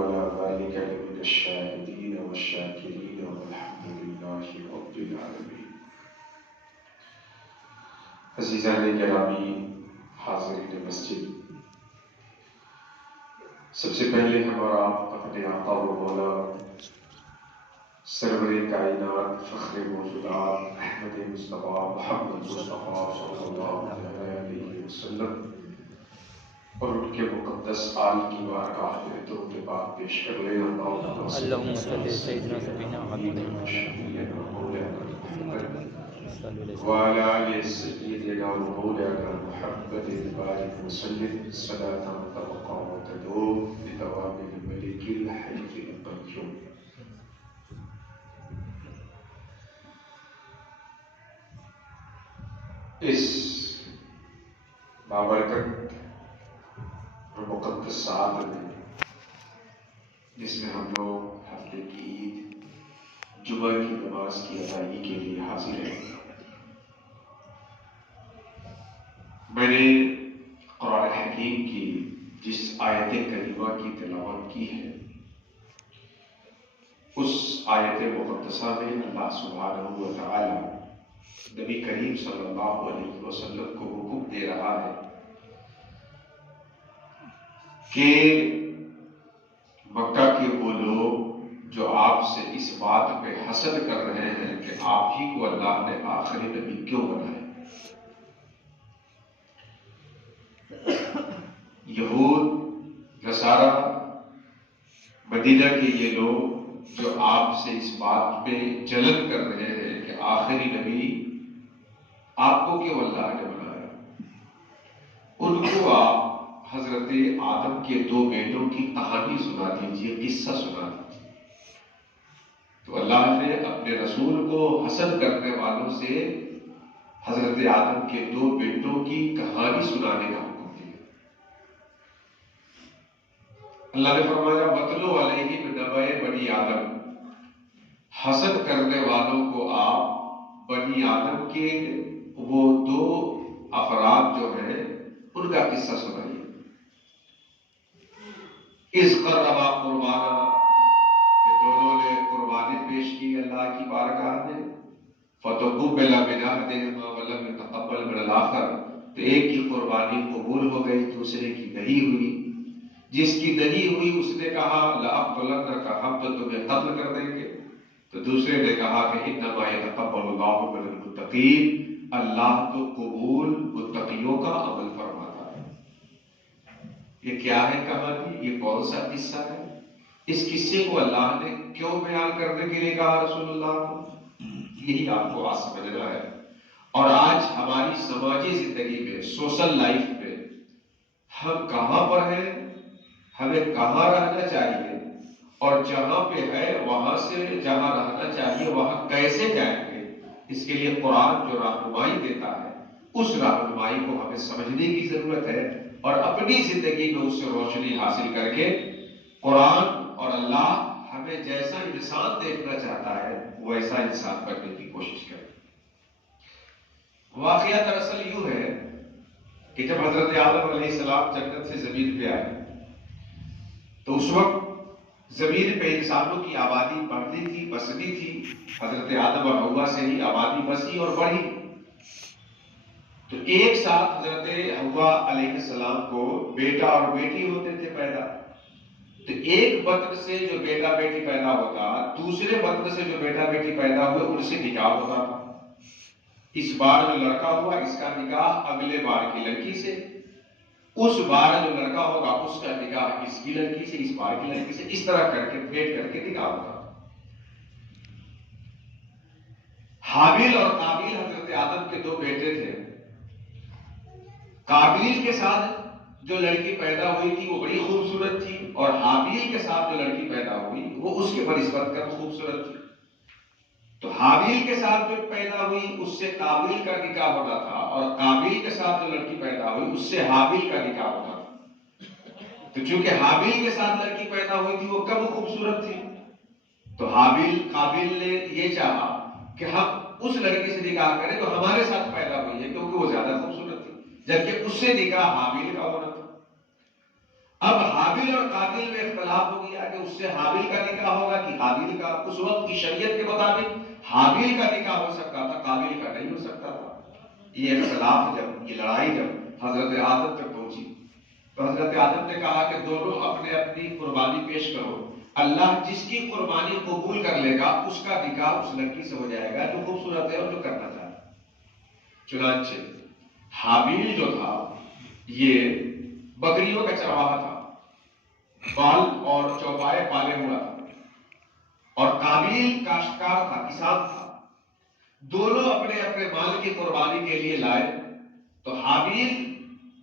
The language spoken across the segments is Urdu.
وعلى ذلك لمن الشاهدين والشاكرين والحمد لله رب العالمين. عزیزان گرامی، حاضرین مسجد، سب سے پہلے ہم اور آپ اپنے آقا و مولا سرور کائنات فخر موجودات احمد مصطفیٰ محمد مصطفیٰ صلی اللہ علیہ وسلم اور ان کے مقدس آل کی بارگاہ میں درود پاک پیش کر لیں. اللہم صلی سیدنا سبینا محمد وعلى آل سيدنا ومولانا محمد بارك وسلم صلاة تبقى وتدوم بدوام الملك الحي القيوم. اس بابرکت اور مقدس سال میں جس میں ہم لوگ ہفتے کی عید جمعہ کی نماز کی ادائیگی کے لیے حاضر ہیں، میں نے قرآن حکیم کی جس آیت کریمہ کی تلاوت کی ہے اس آیت مقدسہ میں اللہ سبحانہ و تعالی نبی کریم صلی اللہ علیہ وسلم کو حکم دے رہا ہے کہ مکہ کے وہ لوگ جو آپ سے اس بات پہ حسد کر رہے ہیں کہ آپ ہی کو اللہ نے آخری نبی کیوں بنایا. یہود نصارہ مدینہ کے یہ لوگ جو آپ سے اس بات پہ جلن کر رہے ہیں کہ آخری نبی آپ کو کیوں اللہ نے بنایا، ان کو آپ حضرت آدم کے دو بیٹوں کی کہانی سنا دیجیے، قصہ سنا دیجیے. تو اللہ نے اپنے رسول کو حسد کرنے والوں سے حضرت آدم کے دو بیٹوں کی کہانی سنانے کا حکم دیا. اللہ نے فرمایا وَاتْلُ عَلَيْهِمْ نَبَأَ بَنِي آدم، حسد کرنے والوں کو آپ بنی آدم کے وہ دو افراد جو ہیں ان کا قصہ سنائیے. اِذْ قَرَّبَا قُرْبَانًا، کہ دونوں نے قربانی پیش کی اللہ کی بارگاہ میں. فَتُقُبِّلَ مِنْ أَحَدِهِمَا وَلَمْ يُتَقَبَّلْ مِنَ الْآخَرِ، تو ایک کی قربانی قبول ہو گئی، دوسرے کی نہیں ہوئی. جس کی نہیں ہوئی اس نے کہا لَأَقْتُلَنَّكَ، ہم تو تمہیں قتل کر دیں گے. تو دوسرے نے کہا کہ إِنَّمَا يَتَقَبَّلُ اللَّهُ مِنَ الْمُتَّقِينَ، اللہ تو قبول متقیوں کا عمل فرماتا ہے. یہ کیا ہے کہانی، یہ کون سا قصہ ہے؟ اس قصے کو اللہ نے کیوں بیان کرنے کے لیے کہا رسول اللہ کو، یہی آپ کو آج سمجھنا ہے. اور آج ہماری سماجی زندگی میں، سوشل لائف میں ہم کہاں پر ہیں، ہمیں کہاں رہنا چاہیے، اور جہاں پہ ہے وہاں سے جہاں رہنا چاہیے وہاں کیسے جائیں گے، اس کے لیے قرآن جو رہنمائی دیتا ہے اس رہنمائی کو ہمیں سمجھنے کی ضرورت ہے، اور اپنی زندگی میں اس سے روشنی حاصل کر کے قرآن اور اللہ ہمیں جیسا انسان دیکھنا چاہتا ہے ویسا انسان بننے کی کوشش کریں. واقعہ دراصل یوں ہے کہ جب حضرت آدم علیہ السلام جنت سے زمین پہ آئے تو اس وقت زمین پہ انسانوں کی آبادی بڑھتی تھی، بستی تھی. حضرت آدم اور حوا سے ہی آبادی بسی اور بڑھی. تو ایک ساتھ حضرت حوا علیہ السلام کو بیٹا اور بیٹی ہوتے تھے پیدا. تو ایک بطن سے جو بیٹا بیٹی پیدا ہوتا، دوسرے بطن سے جو بیٹا بیٹی پیدا ہوئے ان سے نکاح ہوتا تھا. اس بار جو لڑکا ہوا اس کا نکاح اگلے بار کی لڑکی سے، اس بار جو لڑکا ہوگا اس کا نکاح اس کی لڑکی سے، اس بار کی لڑکی سے، اس طرح کر کے بھیٹ کر کے نکاح ہوتا. حابیل اور قابیل حضرت آدم کے دو بیٹے تھے. قابیل کے ساتھ جو لڑکی پیدا ہوئی تھی وہ بڑی خوبصورت تھی، اور حابیل کے ساتھ جو لڑکی پیدا ہوئی وہ اس کے بنسبت کم خوبصورت تھی. تو حابیل کے ساتھ جو پیدا ہوئی اس سے قابیل کا نکاح ہونا تھا، اور قابیل کے ساتھ جو لڑکی پیدا ہوئی اس سے حابیل کا نکاح ہونا تھا. تو چونکہ حابیل کے ساتھ لڑکی پیدا ہوئی تھی وہ کم خوبصورت تھی، تو قابیل نے یہ چاہا کہ ہم اس لڑکی سے نکاح کریں تو ہمارے ساتھ پیدا ہوئی ہے کیونکہ وہ زیادہ خوبصورت تھی، جبکہ اس سے نکاح حابیل کا ہونا تھا. اب حابیل اور قابیل میں اختلاف ہو گیا کہ اس سے حابیل کا نکاح ہوگا کہ قابیل کا. اس وقت کی شریعت کے مطابق حابیل کا نکاح ہو سکتا تھا، قابیل کا نہیں ہو سکتا تھا. یہ اختلاف جب، یہ لڑائی جب حضرت آدم تک پہنچی تو حضرت آدم نے کہا کہ دونوں اپنے اپنی قربانی پیش کرو، اللہ جس کی قربانی قبول کر لے گا اس کا نکاح اس لڑکی سے ہو جائے گا جو خوبصورت ہے اور جو کرنا چاہے. چنانچہ حابیل جو تھا یہ بکریوں کا چرواہا تھا، بال اور چوپائے پالے ہوا تھا، اور قابیل کاشتکار تھا، کسان تھا. دونوں اپنے اپنے مال کی قربانی کے لیے لائے تو حابیل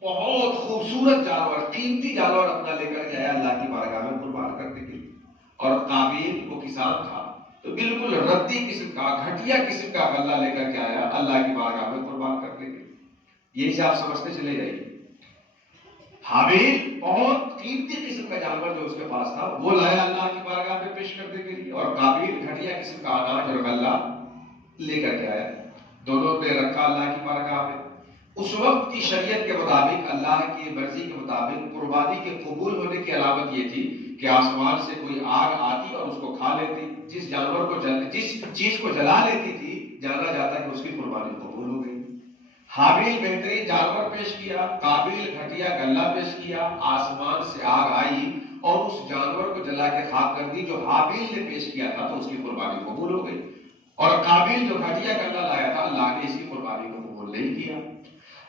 بہت خوبصورت جانور، قیمتی جانور اپنا لے کر گیا اللہ کی بارگاہ میں قربان کرنے کے لیے، اور قابیل وہ کسان تھا تو بالکل ردی قسم کا، گھٹیا قسم کا غلہ لے کر کے آیا اللہ کی بارگاہ میں قربان کرنے کے لیے. یہی سے آپ سمجھتے چلے جائیے. حابیل بہت قیمتی قسم کا جانور جو اس کے پاس تھا وہ لایا اللہ کی بارگاہ میں پیش کرنے کے لیے، اور قابیل گھٹیا قسم کا اناج اور غلہ لے کر کے آیا. دونوں نے رکھا اللہ کی بارگاہ میں. اس وقت کی شریعت کے مطابق، اللہ کی مرضی کے مطابق قربانی کے قبول ہونے کی علامت یہ تھی کہ آسمان سے کوئی آگ آتی اور اس کو کھا لیتی. جس جانور کو جس چیز کو جلا لیتی تھی جانا جاتا کہ اس کی قربانی قبول ہو گئی. حابیل بہترین جانور پیش کیا، قابیل گھٹیا غلہ پیش کیا. آسمان سے آگ آئی اور اس جانور کو جلا کے خاک کر دی جو حابیل نے پیش کیا تھا تو اس کی قربانی قبول ہو گئی. اور قابیل جو گھٹیا غلہ لایا تھا اللہ نے اس کی قربانی کو قبول نہیں کیا.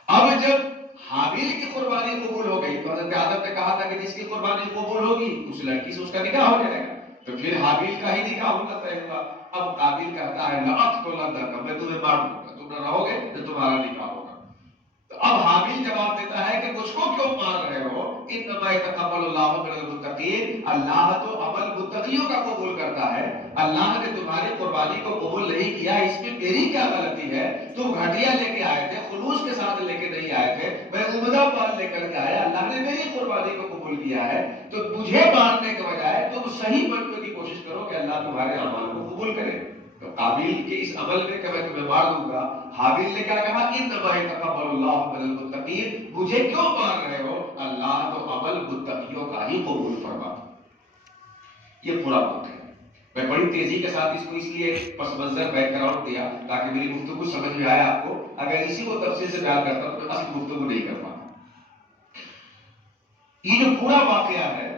اب جب حابیل کی قربانی قبول ہو گئی تو حضرت آدم نے کہا تھا کہ جس کی قربانی قبول ہوگی اس لڑکی سے اس کا نکاح ہو جائے گا، تو پھر حابیل کا ہی نکاح ہونا طے ہوا. اب قابیل کہتا ہے لأقتلنک، میں تمہیں مار دوں گا، تم نہ رہو گے تو تمہارا نکاح ہوگا. تو اب حابیل جواب دیتا ہے کہ مجھ کو کیوں مار رہے ہو؟ انما یتقبل اللہ من المتقین، اللہ تو عمل متقیوں کا قبول کرتا ہے. اللہ نے تمہاری قربانی کو قبول نہیں کیا، اس میں میری کیا غلطی ہے؟ تم گھٹیا لے کے آئے تھے، خلوص کے ساتھ لے کے نہیں آئے تھے، میں عمدہ مال لے کر کے آیا، اللہ نے میری قربانی کو قبول کیا ہے. تو مجھے مارنے کے بجائے تم صحیح بننے کی کوشش کرو کہ اللہ تمہارے اعمال کو قبول کرے. تو قابیل کے اس عمل میں کہ میں تمہیں مار دوں گا، حابیل نے کیا کہا؟ انما یتقبل اللہ من المتقین، مجھے کیوں مار رہے ہو؟ اللہ تو عمل متقیوں کا ہی قبول فرماتا. یہ پورا واقعہ ہے. میں بڑی تیزی کے ساتھ اس کو اس لیے پس منظر بیک گراؤنڈ دیا تاکہ میری گفتگو سمجھ میں آئے آپ کو. اگر اسی کو تفصیل سے بیان کرتا تو میں اصل گفتگو نہیں کر پاتا. یہ جو پورا واقعہ ہے،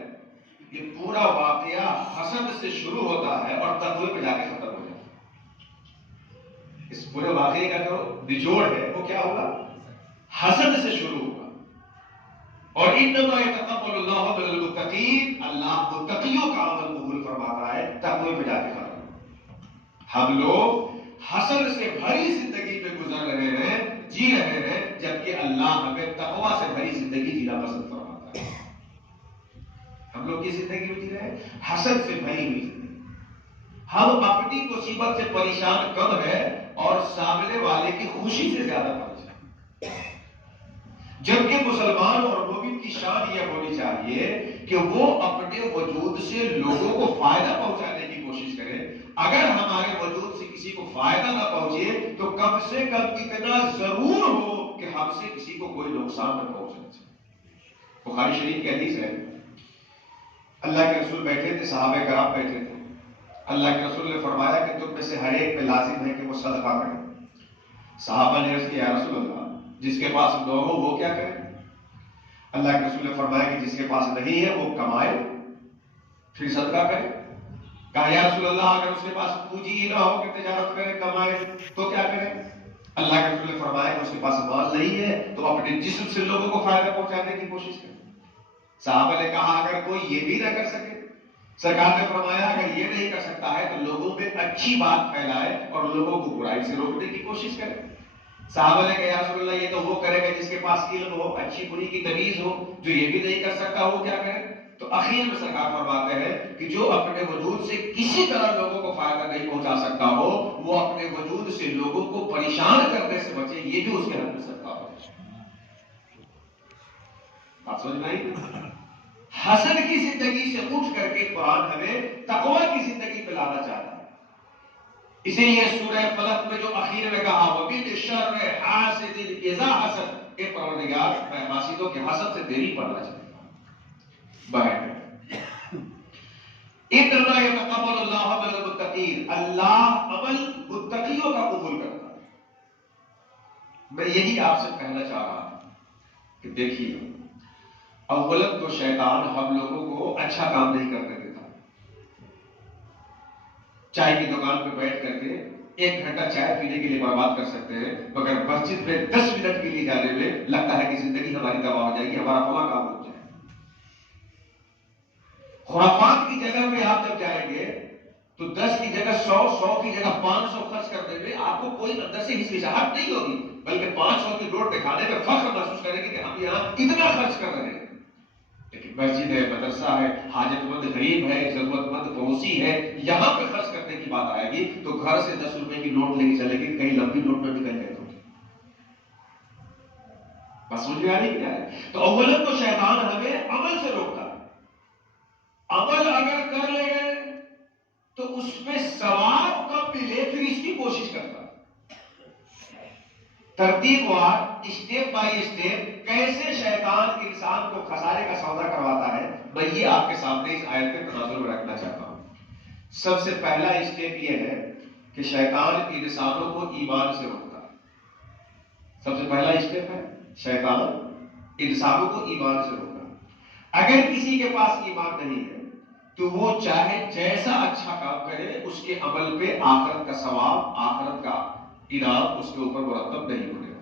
یہ پورا واقعہ حسد سے شروع ہوتا ہے اور تقوی پہ جا کے ختم ہو جاتا ہے. اس پورے واقعے کا جو نچوڑ ہے وہ کیا ہوگا؟ حسد سے شروع ہوگا. اور انما یتقبل اللہ من المتقین، اللہ متقیوں کا عمل قبول فرماتا ہے. تقوی پہ جا کے ختم. ہم لوگ حسد سے بھری زندگی میں گزر رہے ہیں، جی رہے ہیں، جبکہ اللہ ہمیں تقوی سے بھری زندگی جینا پسند فرماتا ہے. ہم لوگ کی زندگی میں جی رہے ہیں حسد سے بھری ہوئی زندگی. ہم اپنی مصیبت سے پریشان کم ہے اور سامنے والے کی خوشی سے زیادہ پریشان. جبکہ مسلمان اور مومن کی شان یہ ہونی چاہیے کہ وہ اپنے وجود سے لوگوں کو فائدہ پہنچانے کی کوشش کرے. اگر ہمارے وجود سے کسی کو فائدہ نہ پہنچے تو کم سے کم اتنا ضرور ہو کہ ہم سے کسی کو کوئی نقصان نہ پہنچے. بخاری شریف کی حدیث ہے، اللہ کے رسول بیٹھے تھے، صحابہ کرام بیٹھے تھے. اللہ کے رسول نے فرمایا کہ تم میں سے ہر ایک پہ لازم ہے کہ وہ صدقہ کرے. صحابہ نے عرض کیا یا رسول اللہ جس کے پاس نہ ہو وہ کیا کرے؟ اللہ کے رسول نے فرمایا کہ جس کے پاس نہیں ہے وہ کمائے پھر صدقہ کرے. کہا یا رسول اللہ اگر اس کے پاس پونجی ہی نہ ہو کہ تجارت کرے کمائے تو کیا کرے؟ اللہ کے رسول نے فرمایا کہ اس کے پاس مال نہیں ہے تو اپنے جسم سے لوگوں کو فائدہ پہنچانے کی کوشش کرے. صحابہ نے کہا اگر کوئی یہ بھی نہ کر سکے؟ سرکار نے فرمایا اگر یہ نہیں کر سکتا ہے تو لوگوں میں اچھی بات پھیلائے اور لوگوں کو برائی سے روکنے کی کوشش کرے. صحابہ نے کہا یا رسول اللہ یہ تو وہ کرے گا جس کے پاس علم ہو، اچھی بری کی تمیز ہو. جو یہ بھی نہیں کر سکتا وہ کیا کرے؟ تو اخیر میں سرکار فرماتے ہیں کہ جو اپنے وجود سے کسی طرح لوگوں کو فائدہ نہیں پہنچا سکتا ہو وہ اپنے وجود سے لوگوں کو پریشان کرنے سے بچے، یہ بھی اس کے حد میں سکتا ہو. بات سمجھ میں آئی؟ حسد کی زندگی سے اٹھ کر کے قرآن ہمیں تقوی کی زندگی پہ لانا چاہتا ہے. اسی لیے سورہ فلق میں جو اخیر میں کہا وَمِن شَرِّ حَاسِدٍ إِذَا حَسَدَ، اے پروردگار میں حاسدوں کے حسد سے دیری پڑھنا چاہتا ہوں. بہن انما یتقبل اللہ من المتقین، اللہ عمل متقیوں کا قبول کرتا ہے۔ میں یہی آپ سے کہنا چاہ رہا تھا کہ دیکھیے، اولاً تو شیطان ہم لوگوں کو اچھا کام نہیں کرنے دیتا۔ چائے کی دکان پہ بیٹھ کر کے 1 گھنٹہ چائے پینے کے لیے برباد کر سکتے ہیں، مگر مسجد میں 10 منٹ کے لیے جانے میں لگتا ہے کہ زندگی ہماری تباہ ہو جائے گی، ہمارا فلاں کام ہو جائے۔ خرافات کی جگہ پہ آپ جب جائیں گے تو 10 کی جگہ 100 کی جگہ 500 خرچ کرنے میں آپ کو کوئی اندر سے ہچکچاہٹ نہیں ہوگی، بلکہ 500 کی نوٹ دکھانے میں فخر محسوس کریں گے کہ ہم یہاں اتنا خرچ کر رہے ہیں۔ لیکن مسجد ہے، مدرسہ ہے، حاجت مند غریب ہے، ضرورت مند پڑوسی ہے، یہاں پہ خرچ کرنے کی بات آئے گی تو گھر سے 10 روپے کی نوٹ لے کے چلے گی، کہیں لمبی نوٹ میں نکل جائے تو بس سمجھ میں آ رہی ہے۔ تو اولاً تو شیطان ہمیں عمل سے روکتا ہے۔ عمل اگر کر لے گئے تو اس میں ثواب کب ملے پھر اس کی کوشش کرتا ہے۔ ترتیب وار، اسٹیپ بائی اسٹیپ کیسے شیطان انسان کو خسارے کا سودا کرواتا ہے، میں یہ آپ کے سامنے اس آیت کے تناظر میں رکھنا چاہتا ہوں۔ سب سے پہلا اسٹیپ یہ ہے کہ شیطان انسانوں کو ایمان سے روکتا ہے۔ سب سے پہلا اسٹیپ ہے شیطان انسانوں کو ایمان سے روکتا ہے۔ اگر کسی کے پاس ایمان نہیں ہے تو وہ چاہے جیسا اچھا کام کرے، اس کے عمل پہ آخرت کا ثواب، آخرت کا انعام اس کے اوپر مرتب نہیں ہونے گا۔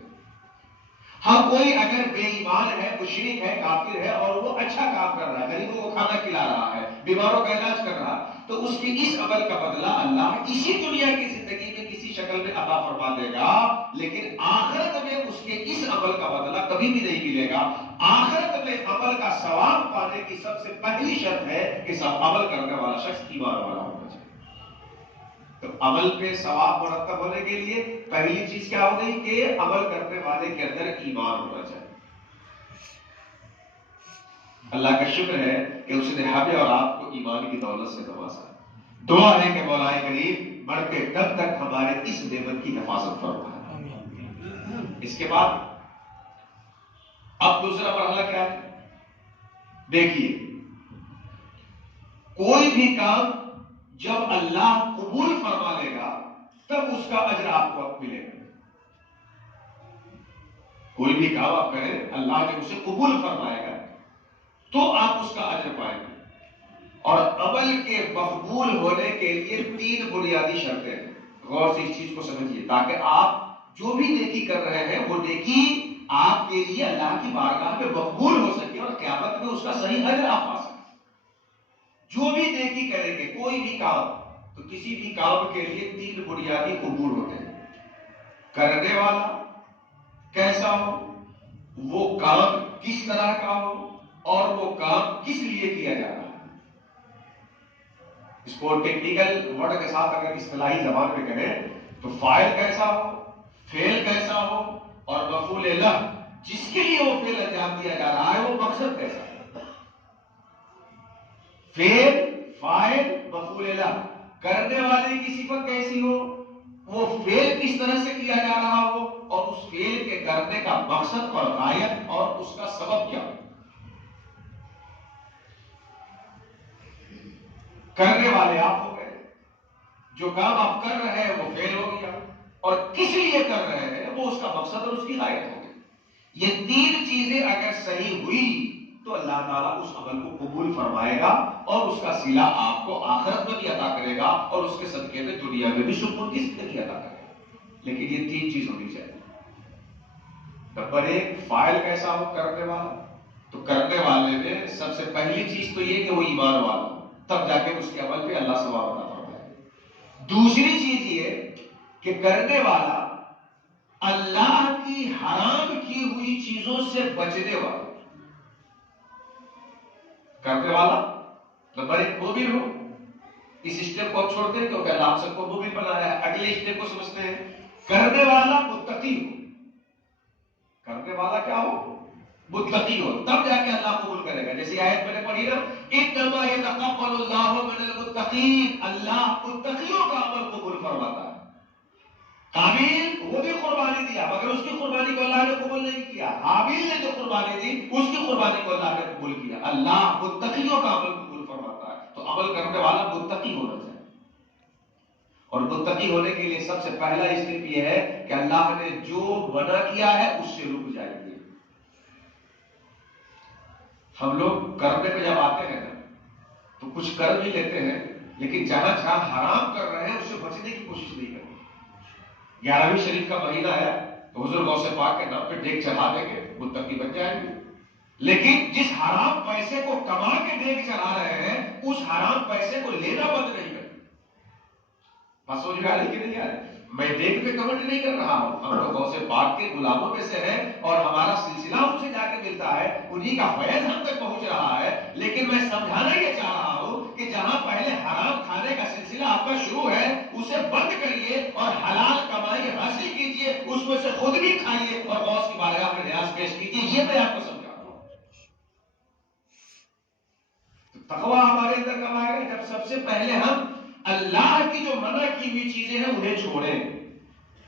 ہاں کوئی اگر بے ایمان ہے، مشرک ہے، کافر ہے اور وہ اچھا کام کر رہا ہے، غریبوں کو کھانا کھلا رہا ہے، بیماروں کا علاج کر رہا ہے، تو اس کے اس عمل کا بدلہ اللہ اسی دنیا کی زندگی میں کسی شکل میں عطا فرما دے گا، لیکن آخرت میں اس کے اس عمل کا بدلہ کبھی بھی نہیں ملے گا۔ آخرت میں عمل کا ثواب پانے کی سب سے پہلی شرط ہے کہ سب عمل کرنے والا شخص ایمان والا ہونا چاہیے۔ تو عمل پہ ثواب مرتب ہونے کے لیے پہلی چیز کیا ہو گئی کہ عمل کرنے والے کے اندر ایمان ہونا چاہیے۔ اللہ کا شکر ہے کہ اس نے ہمیں اور آپ کو ایمان کی دولت سے نوازا۔ دعا ہے کہ مولا کریم مرتے دم تک ہمارے اس نعمت کی حفاظت فرمائے۔ اس کے بعد اب دوسرا مرحلہ کیا ہے؟ دیکھیے، کوئی بھی کام جب اللہ قبول فرما لے گا تب اس کا اجر آپ کو ملے گا۔ کوئی بھی کام آپ کریں، اللہ جب اسے قبول فرمائے گا تو آپ اس کا اجر پائیں گے۔ اور عمل کے مقبول ہونے کے لیے 3 بنیادی شرطیں ہیں۔ غور سے اس چیز کو سمجھیے تاکہ آپ جو بھی نیکی کر رہے ہیں وہ نیکی آپ کے لیے اللہ کی بارگاہ میں مقبول ہو سکے اور قیامت میں اس کا صحیح اجر آپ پا سکیں۔ جو بھی نیکی کریں گے، کوئی بھی کام، تو کسی بھی کام کے لیے 3 بنیادی امور ہوتے ہیں۔ کرنے والا کیسا ہو، وہ کام کس طرح کا ہو، اور وہ کام کس لیے کیا جا رہا ہے۔ اس کو ٹیکنیکل ورڈ کے ساتھ اگر اصطلاحی زبان میں کہیں تو فاعل کیسا ہو، فعل کیسا ہو، اور مفعول لہ جس کے لیے وہ فعل انجام دیا جا رہا ہے وہ مقصد کیسا ہے۔ فعل، فاعل، مفعول لہ، کرنے والے کی صفت کیسی ہو، وہ فعل کس طرح سے کیا جا رہا ہو، اور اس فعل کے کرنے کا مقصد اور غایت اور اس کا سبب کیا ہو۔ کرنے والے آپ ہو گئے، جو کام آپ کر رہے ہیں وہ فعل ہو گیا، اور کس لیے کر رہے ہیں وہ اس کا مقصد اور اس کی غایت ہو گئی۔ یہ 3 چیزیں اگر صحیح ہوئی تو اللہ تعالیٰ اس عمل کو قبول فرمائے گا اور اس کا صلہ آپ کو آخرت میں بھی عطا کرے گا اور اس کے صدقے میں دنیا میں بھی سکون کی زندگی عطا کرے گا۔ لیکن یہ 3 چیز ہونی چاہیے۔ نمبر 1، فاعل کیسا ہو، کرنے والا۔ تو کرنے والے میں سب سے پہلی چیز تو یہ کہ وہ ایمان والا ہو، تب جا کے اس کے عمل پہ اللہ ثواب عطا فرمائے۔ دوسری چیز یہ کہ کرنے والا اللہ کی حرام کی ہوئی چیزوں سے بچنے والا۔ کرنے والا نمبر 1 مومن ہو۔ اس اسٹیپ کو ہم چھوڑتے ہیں کیونکہ اللہ ہم سب کو مومن بنایا ہے۔ اگلے اسٹیپ کو سمجھتے ہیں، کرنے والا متقی ہو۔ کرنے والا کیا ہو؟ متقی ہو، تب جا کے اللہ قبول کرے گا۔ جیسے آیت میں نے پڑھی نا، انما یتقبل اللہ من المتقین، اللہ متقیوں کا عمل قبول فرماتا ہے۔ قابیل وہ بھی قربانی دیا مگر اس کی قربانی کو اللہ نے قبول نہیں کیا. حابیل نے جو قربانی دی اس کی قربانی کو اللہ نے قبول کیا. اللہ متقیوں کا عمل قبول فرماتا ہے. تو عمل کرنے والا متقی ہونا چاہیے. اور متقی ہونے کے لیے سب سے پہلا اسٹیپ یہ ہے کہ اللہ نے جو منع کیا ہے اس سے رک جائیے. ہم لوگ کرنے پہ جب آتے ہیں نا تو کچھ کر بھی لیتے ہیں لیکن جہاں جہاں حرام کر رہے ہیں اس سے بچنے کی کوشش نہیں کرتے. 11ویں شریف کا مہینہ ہے تو حضور غوث پاک کے نام پہ دیگ چڑھا دیں گے متقی بن جائیں گے. لیکن جس حرام پیسے کو کما کے دیگ چڑھا رہے ہیں اس حرام پیسے کو لینا بند نہیں کرتے. بات سمجھ میں آ رہی کہ نہیں آ رہی؟ میں دیگ پہ کمنٹ نہیں کر رہا ہوں. ہم لوگ غوث پاک کے غلاموں میں سے ہیں اور ہمارا سلسلہ ان سے جا کے ملتا ہے, انہی کا فیض ہم تک پہنچ رہا ہے. لیکن میں سمجھانا یہ چاہ رہا ہوں کہ جہاں پہلے حرام کھانے کا سلسلہ آپ کا شروع ہے اسے بند کریے اور حلال کمائی حاصل کیجیے, اس میں سے خود بھی کھائیے اور غوث کی بارگاہ میں نیاز پیش کیجیے. یہ میں آپ کو سمجھا رہا ہوں. تقویٰ ہمارے اندر کب آئے گا؟ جب سب سے پہلے ہم اللہ کی جو منع کی ہوئی چیزیں ہیں انہیں چھوڑیں.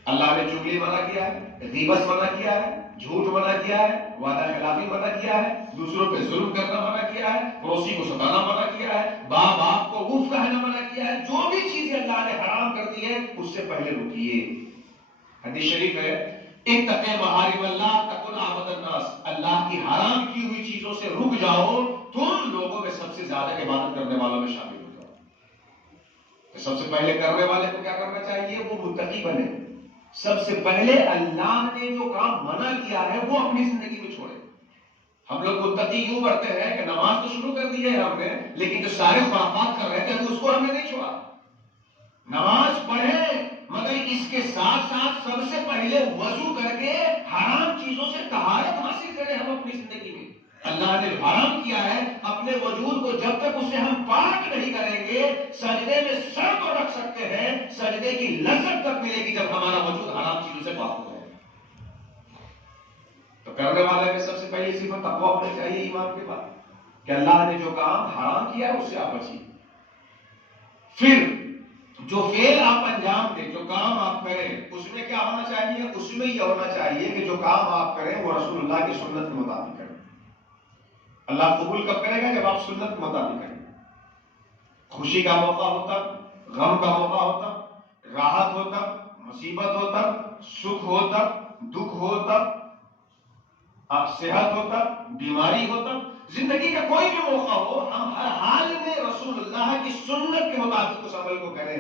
اللہ نے چغلی منع کیا ہے, غیبت منع کیا ہے, جھوٹ منع کیا ہے, وعدہ خلافی منع کیا ہے, دوسروں پہ ظلم کرنا منع کیا ہے, پڑوسی کو ستانا منع کیا ہے, باپ باپ کو اف کہنا منع کیا ہے. جو بھی چیزیں اللہ نے حرام کر دی ہے اس سے پہلے رکیے. حدیث شریف ہے اتقوا محارم اللہ تکن عبد الناس. اللہ کی حرام کی ہوئی چیزوں سے رک جاؤ, تم لوگوں میں سب سے زیادہ عبادت کرنے والوں میں شامل ہو جاؤ. سب سے پہلے کرنے والے کو کیا کرنا چاہیے؟ وہ متقی بنے. سب سے پہلے اللہ نے جو کام منع کیا ہے وہ اپنی زندگی میں چھوڑے. ہم لوگ متقی یوں کرتے ہیں کہ نماز تو شروع کر دی ہے ہم نے, لیکن جو سارے خرافات کر رہے تھے اس کو ہم نے نہیں چھوڑا. نماز پڑھے مگر اس کے ساتھ ساتھ سب سے پہلے وضو کر کے حرام چیزوں سے طہارت حاصل کریں ہم اپنی زندگی میں. اللہ نے حرام کیا ہے اپنے وجود کو جب تک اسے ہم پاک نہیں کریں گے سجدے میں سر تو رکھ سکتے ہیں, سجدے کی لذت تک ملے گی جب ہمارا وجود حرام چیزوں سے پاک ہو جائے. تو کرنے والے میں سب سے پہلی صفت تقویٰ ہونی چاہیے ایمان کے بعد کہ اللہ نے جو کام حرام کیا ہے اس سے آپ بچیے. پھر جو فعل آپ انجام دیں, جو کام آپ کریں, اس میں کیا ہونا چاہیے؟ اس میں یہ ہونا چاہیے کہ جو کام آپ کریں وہ رسول اللہ کی سنت کے مطابق کریں. اللہ قبول کب کرے گا؟ جب آپ سنت کے مطابق کریں. خوشی کا موقع ہوتا, غم کا موقع ہوتا, راحت ہوتا, مصیبت ہوتا, سکھ ہوتا, دکھ ہوتا, صحت ہوتا, بیماری ہوتا, زندگی کا کوئی بھی موقع ہو, ہم ہر حال میں رسول اللہ کی سنت کے مطابق اس عمل کو کریں.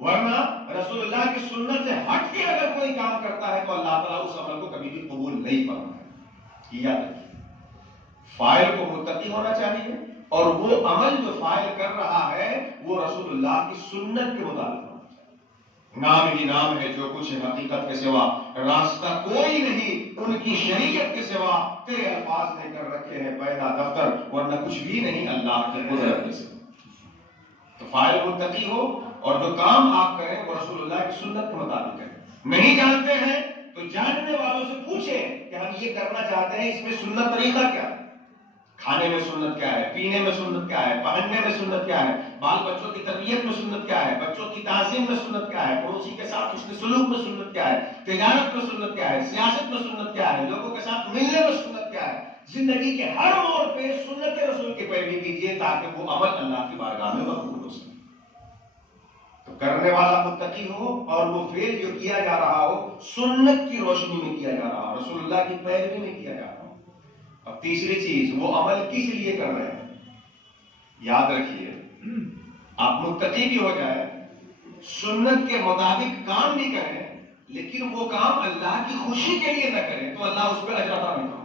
ورنہ رسول اللہ کی سنت سے ہٹ کے اگر کوئی کام کرتا ہے تو اللہ تعالیٰ اس عمل کو کبھی بھی قبول نہیں فرمائے. یاد رکھیے فاعل کو متقی ہونا چاہیے اور وہ عمل جو فاعل کر رہا ہے وہ رسول اللہ کی سنت کے مطابق ہونا چاہیے. نام ہی نام ہے جو کچھ حقیقت کے سوا راستہ کوئی نہیں, ان کی شریعت کے سوا تیرے الفاظ نے کر رکھے ہیں پیدا دفتر, ورنہ کچھ بھی نہیں اللہ کے قدرت کے سوا. تو فاعل متقی ہو اور جو کام آپ کریں وہ رسول اللہ کی سنت کے مطابق کریں. نہیں جانتے ہیں تو جاننے والوں سے پوچھیں کہ ہم یہ کرنا چاہتے ہیں, اس میں سنت طریقہ کیا ہے, کھانے میں سنت کیا ہے, پینے میں سنت کیا ہے, پہننے میں سنت کیا ہے, بال بچوں کی تربیت میں سنت کیا ہے, بچوں کی تعظیم میں سنت کیا ہے, پڑوسی کے ساتھ اس کے سلوک میں سنت کیا ہے, تجارت میں سنت کیا ہے, سیاست میں سنت کیا ہے, لوگوں کے ساتھ ملنے میں سنت کیا ہے. زندگی کے ہر موڑ پہ سنت رسول کی پیروی کیجیے تاکہ وہ عمل اللہ کی بارگاہ میں مقبول ہو سکے. تو کرنے والا متقی ہو اور وہ فعل جو کیا جا رہا ہو سنت کی روشنی میں کیا جا رہا ہو, رسول اللہ کی پیروی میں کیا جا رہا ہو. اور تیسری چیز, وہ عمل کس لیے کر رہے ہیں. یاد رکھیے آپ متقی بھی ہو جائے, سنت کے مطابق کام بھی کریں, لیکن وہ کام اللہ کی خوشی کے لیے نہ کریں تو اللہ اس پہ اجر عطا نہیں فرمائے.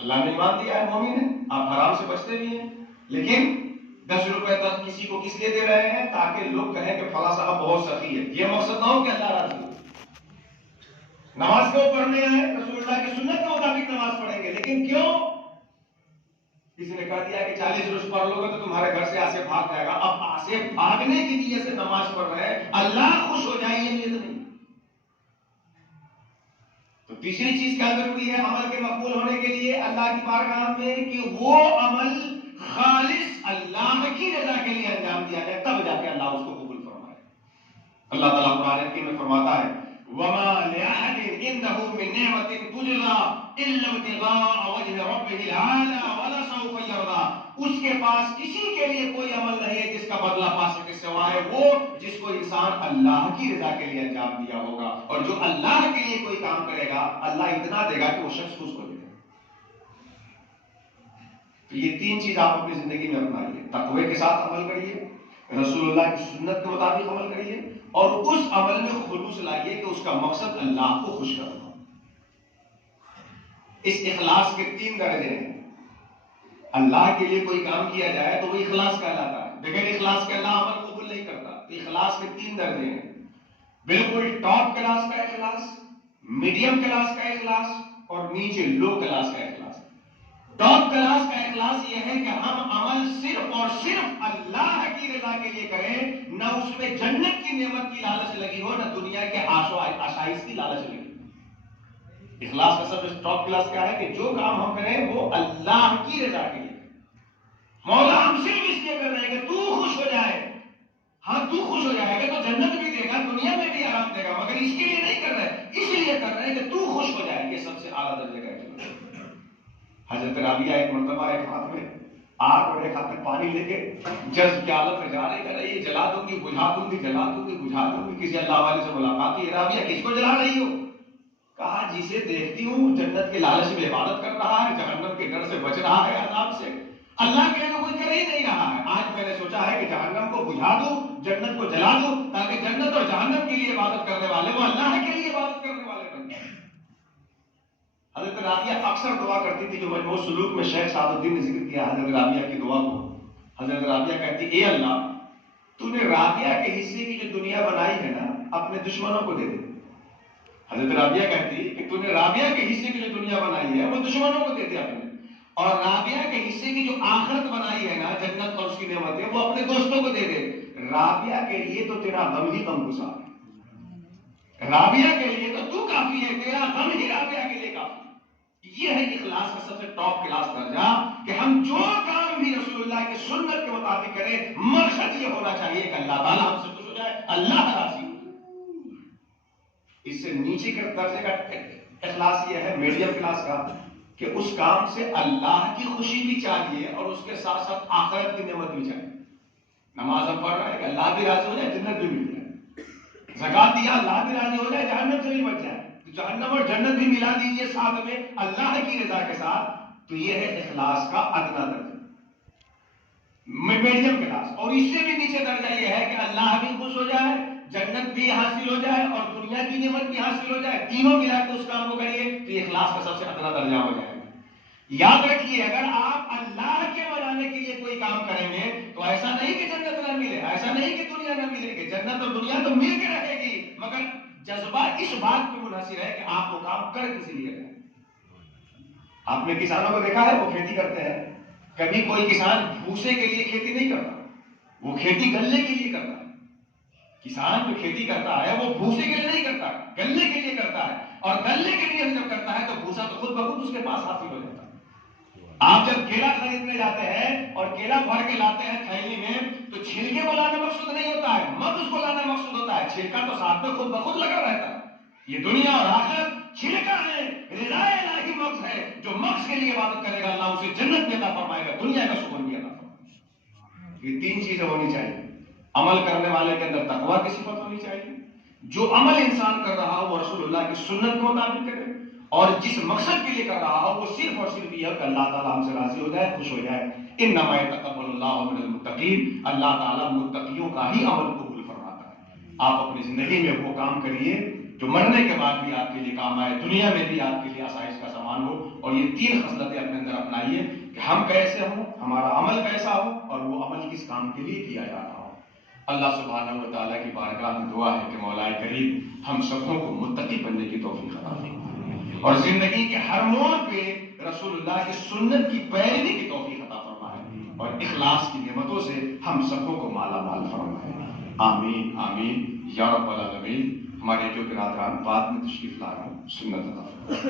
اللہ نے ایمان دیا ہے, مومن ہے, آپ حرام سے بچتے بھی ہیں, لیکن 10 روپے تک کسی کو کس لیے دے رہے ہیں؟ تاکہ لوگ کہیں کہ فلاں صاحب بہت سخی ہے. یہ مقصد نہ ہو کہ اللہ راضی ہو. نماز کو پڑھنے آئے, رسول اللہ کی سنت کے مطابق نماز پڑھیں گے, لیکن کیوں؟ کسی نے کہا دیا کہ 40 روز پڑھ لو گے تو تمہارے گھر سے آسے بھاگ جائے گا. اب آسے بھاگنے کی نیت سے نماز پڑھ رہے ہیں, اللہ خوش ہو جائے یہ نیت نہیں. تو تیسری چیز کیا ضروری ہے عمل کے مقبول ہونے کے لیے اللہ کی بارگاہ میں کہ وہ عمل خالص اللہ کی رضا کے لیے انجام دیا جائے, تب جا کے اللہ اس کو قبول فرمائے. اللہ تعالیٰ قرآن حکیم میں فرماتا ہے وَمَا لِأَحَدٍ عِندَهُ مِن نِعْمَةٍ تُجْزَىٰ إِلَّا ابْتِغَاءَ وَجْهِ رَبِّهِ الْأَعْلَىٰ وَلَسَوْفَ يَرْضَىٰ. اس کے پاس کسی کے لیے کوئی عمل نہیں ہے جس کا بدلہ پا سکے سوائے وہ جس کو انسان اللہ کی رضا کے لیے انجام دیا ہوگا. اور جو اللہ کے لیے کوئی کام کرے گا اللہ اتنا دے گا کہ وہ شخص اس کو دے گا. تو یہ تین چیز آپ اپنی زندگی میں اپنائیے. تقوی کے ساتھ عمل کریے, رسول اللہ کی سنت کے مطابق عمل کریے, اور اس عمل میں خلوص لائیے کہ اس کا مقصد اللہ کو خوش کرنا. اس اخلاص کے تین درجے ہیں. اللہ کے لیے کوئی کام کیا جائے تو وہ اخلاص کہلاتا ہے. بغیر اخلاص کے اللہ عمل قبول نہیں کرتا. تو اخلاص کے تین درجے ہیں. بالکل ٹاپ کلاس کا اخلاص, میڈیم کلاس کا اخلاص, اور نیچے لو کلاس کا اخلاص. ٹاپ کلاس کا اخلاص یہ ہے کہ ہم عمل صرف اور صرف اللہ کی رضا کے لیے کریں, نہ اس میں جنت کی نعمت کی لالچ لگی ہو, نہ دنیا کے آشائش کی لالچ لگی ہو. اخلاص کا سب سے ٹاپ کلاس کیا ہے کہ جو کام ہم کریں وہ اللہ کی رضا کے لیے. مولا ہم صرف اس لیے کر رہے ہیں کہ تو خوش ہو جائے. ہاں تو خوش ہو جائے گا تو جنت بھی دے گا, دنیا میں بھی آرام دے گا, مگر اس کے لیے نہیں کر رہے, اس لیے کر رہے ہیں کہ تو خوش ہو جائے. یہ سب سے اعلیٰ درجے کا اخلاص. حضرت رابعہ ایک مرتبہ ایک ہاتھ میں آگ اور ایک ہاتھ میں پانی لے کے جذب کی حالت میں جا رہی, کر رہی ہے جلا دوں گی بجھا دوں گی, جلا دوں گی بجھا دوں گی. کسی اللہ والے سے ملاقات کی, رابعہ کس کو جلا رہی ہو؟ کہا جسے دیکھتی ہوں جنت کے لالچ میں عبادت کر رہا ہے, جہنم کے ڈر سے بچ رہا ہے, عذاب سے. اللہ کے لیے تو کوئی کر ہی نہیں رہا ہے. آج میں نے سوچا ہے کہ جہنم کو بجھا دوں, جنت کو جلا دوں, تاکہ جنت اور جہنم کے لیے عبادت کرنے والے وہ اللہ کے لیے عبادت کرنے والے بن جائیں. حضرت رابعہ اکثر دعا کرتی تھی, جو مجموع سلوک میں شیخ سعد الدین نے ذکر کیا حضرت رابعہ کی دعا کو. حضرت رابعہ کہتی اے اللہ تو نے رابعہ کے حصے کی جو دنیا بنائی ہے نا اپنے دشمنوں کو دے دے. حضرت رابعہ کہتی کہ تو نے رابعہ کے حصے کی جو دنیا بنائی ہے وہ دشمنوں کو دے دے اپنے, اور رابعہ کے حصے کی جو آخرت بنائی ہے نا جنت اور اس کی نعمتیں وہ اپنے دوستوں کو دے دے. رابعہ کے لیے تو تیرا غم ہی غم گسار ہے, رابعہ کے لیے تو کافی ہے, تیرا غم ہی رابعہ کے لیے کافی. یہ ہے اخلاص کا سب سے ٹاپ کلاس درجہ کہ ہم جو کام بھی رسول اللہ کی سنت کے مطابق کریں مقصد یہ ہونا چاہیے کہ اللہ تعالیٰ ہم سے خوش ہو جائے, اللہ راضی ہو جائے. اس سے نیچے کے درجے کا اخلاص یہ ہے میڈیم کلاس کا کہ اس کام سے اللہ کی خوشی بھی چاہیے اور اس کے ساتھ ساتھ آخرت کی نعمت بھی چاہیے. نماز ہم پڑھ رہے ہیں کہ اللہ بھی راضی ہو جائے, جنت بھی مل جائے. زکات دیا اللہ بھی راضی ہو جائے, جہنم سے بھی بچ جائے. جہنم اور جنت بھی ملا دیجیے ساتھ میں اللہ کی رضا کے ساتھ. تو یہ ہے اخلاص کا ادنا درجہ, میڈیم کلاس. اور اس سے بھی نیچے درجہ یہ ہے کہ اللہ بھی خوش ہو جائے, جنت بھی حاصل ہو جائے, اور دنیا کی نعمت بھی حاصل ہو جائے. تینوں ملا کے اس کام کو کریے تو یہ اخلاص کا سب سے ادنا درجہ ہو جائے گا. یاد رکھیے اگر آپ اللہ کے بنانے کے لیے کوئی کام کریں گے تو ایسا نہیں کہ جنت نہ ملے, ایسا نہیں کہ دنیا نہ ملے, کہ جنت اور دنیا تو مل کے رہے گی, مگر جذبہ اس بات پہ منحصر ہے کہ آپ وہ کام کر کس لیے رہے. آپ نے کسانوں کو دیکھا ہے وہ کھیتی کرتے ہیں, کبھی کوئی کسان بھوسے کے لیے کھیتی نہیں کرتا, وہ کھیتی گلے کے لیے کرتا ہے. کسان جو کھیتی کرتا ہے وہ بھوسے کے لیے نہیں کرتا, گلے کے لیے کرتا ہے. اور گلے کے لیے جب کرتا ہے تو بھوسا تو خود بخود اس کے پاس حاصل ہو جاتا ہے. آپ جب کیلا خریدنے جاتے ہیں اور کیلا بھر کے لاتے ہیں تھیلی میں تو چھلکے کو لانا مقصود نہیں ہوتا ہے, مغز کو لانا مقصود ہوتا ہے. چھلکا تو ساتھ میں خود بخود لگا رہتا ہے. یہ دنیا اور آخرت چھلکا ہے, رضا الہی مغز ہے. جو مغز کے لیے عبادت کرے گا اللہ اسے جنت میں عطا فرمائے گا, دنیا کا سکون بھی عطا فرمائے گا. یہ تین چیزیں ہونی چاہیے. عمل کرنے والے کے اندر تقویٰ کی صفت ہونی چاہیے, جو عمل انسان کر رہا ہو وہ رسول اللہ کی سنت کے مطابق کرے, اور جس مقصد کے لیے کر رہا ہو وہ صرف اور صرف یہ ہے کہ اللہ تعالیٰ ہم سے راضی ہو جائے, خوش ہو جائے. انما یتقبل اللہ من المتقین, اللہ تعالیٰ متقیوں کا ہی عمل قبول فرماتا ہے. آپ اپنی زندگی میں وہ کام کریے جو مرنے کے بعد بھی آپ کے لیے کام آئے, دنیا میں بھی آپ کے لیے آسائش کا سامان ہو. اور یہ تین خصلتیں اپنے اندر اپنائیے کہ ہم کیسے ہوں, ہمارا عمل کیسا ہو, اور وہ عمل کس کام کے لیے کیا جا رہا ہو. اللہ سبحانہ و تعالیٰ کی بارگاہ میں دعا ہے کہ مولا کریم ہم سبوں کو متقی بننے کی توفیق عطا فرمائے, اور زندگی کے ہر موڑ پہ رسول اللہ کی سنت کی پیروی کی توفیق عطا فرمائے, اور اخلاص کی نعمتوں سے ہم سبوں کو مالا مال فرمائے. آمین آمین یا رب العالمین. ہمارے جو برادران بعد میں تشریف لا رہے ہیں سنت عطا فرمائے.